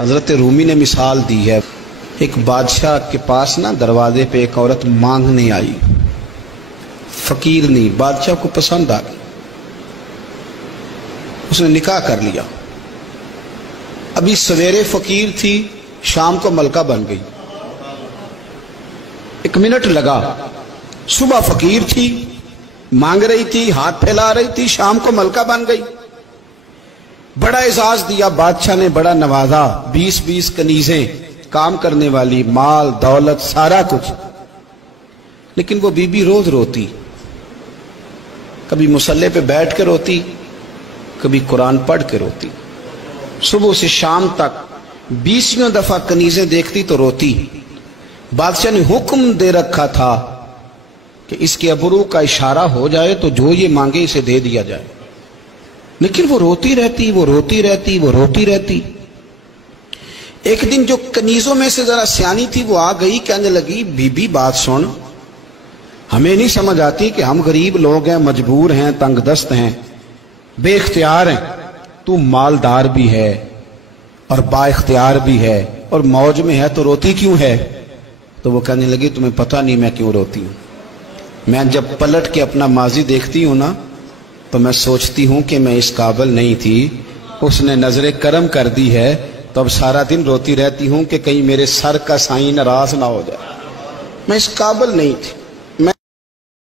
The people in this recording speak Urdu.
حضرت رومی نے مثال دی ہے، ایک بادشاہ کے پاس نا دروازے پہ ایک عورت مانگنے آئی، فقیر نہیں، بادشاہ کو پسند آ گئی، اس نے نکاح کر لیا۔ ابھی سویرے فقیر تھی، شام کو ملکہ بن گئی، 1 منٹ لگا۔ صبح فقیر تھی، مانگ رہی تھی، ہاتھ پھیلا رہی تھی، شام کو ملکہ بن گئی۔ بڑا اعزاز دیا بادشاہ نے، بڑا نوازا، 20 کنیزیں، کام کرنے والی، مال دولت سارا کچھ۔ لیکن وہ بی بی روز روتی، کبھی مصلے پہ بیٹھ کے روتی، کبھی قرآن پڑھ کے روتی۔ صبح سے شام تک 20 دفعہ کنیزیں دیکھتی تو روتی۔ بادشاہ نے حکم دے رکھا تھا کہ اس کے ابرو کا اشارہ ہو جائے تو جو یہ مانگے اسے دے دیا جائے، لیکن وہ روتی رہتی، وہ روتی رہتی، وہ روتی رہتی۔ ایک دن جو کنیزوں میں سے ذرا سیانی تھی وہ آ گئی، کہنے لگی بی بی بات سن، ہمیں نہیں سمجھ آتی کہ ہم غریب لوگ ہیں، مجبور ہیں، تنگ دست ہیں، بے اختیار ہیں، تو مالدار بھی ہے اور با اختیار بھی ہے اور موج میں ہے، تو روتی کیوں ہے؟ تو وہ کہنے لگی تمہیں پتہ نہیں میں کیوں روتی ہوں، میں جب پلٹ کے اپنا ماضی دیکھتی ہوں نا تو میں سوچتی ہوں کہ میں اس قابل نہیں تھی، اس نے نظر کرم کر دی ہے، تو اب سارا دن روتی رہتی ہوں کہ کہیں میرے سر کا سائیں ناراض نہ ہو جائے، میں اس قابل نہیں تھی۔